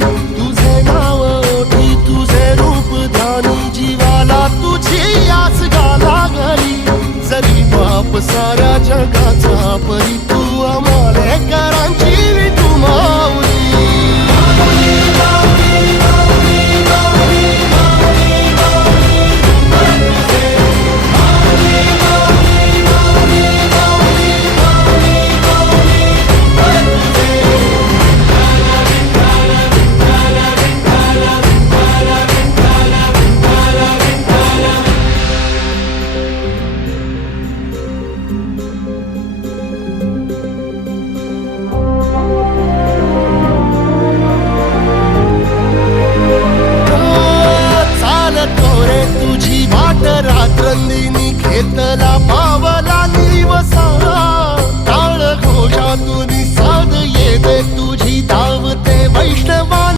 तुझे नाव ओठी तुझे रूप ध्यानी जीवाला तुझी आस गाला घरी जरी बाप सा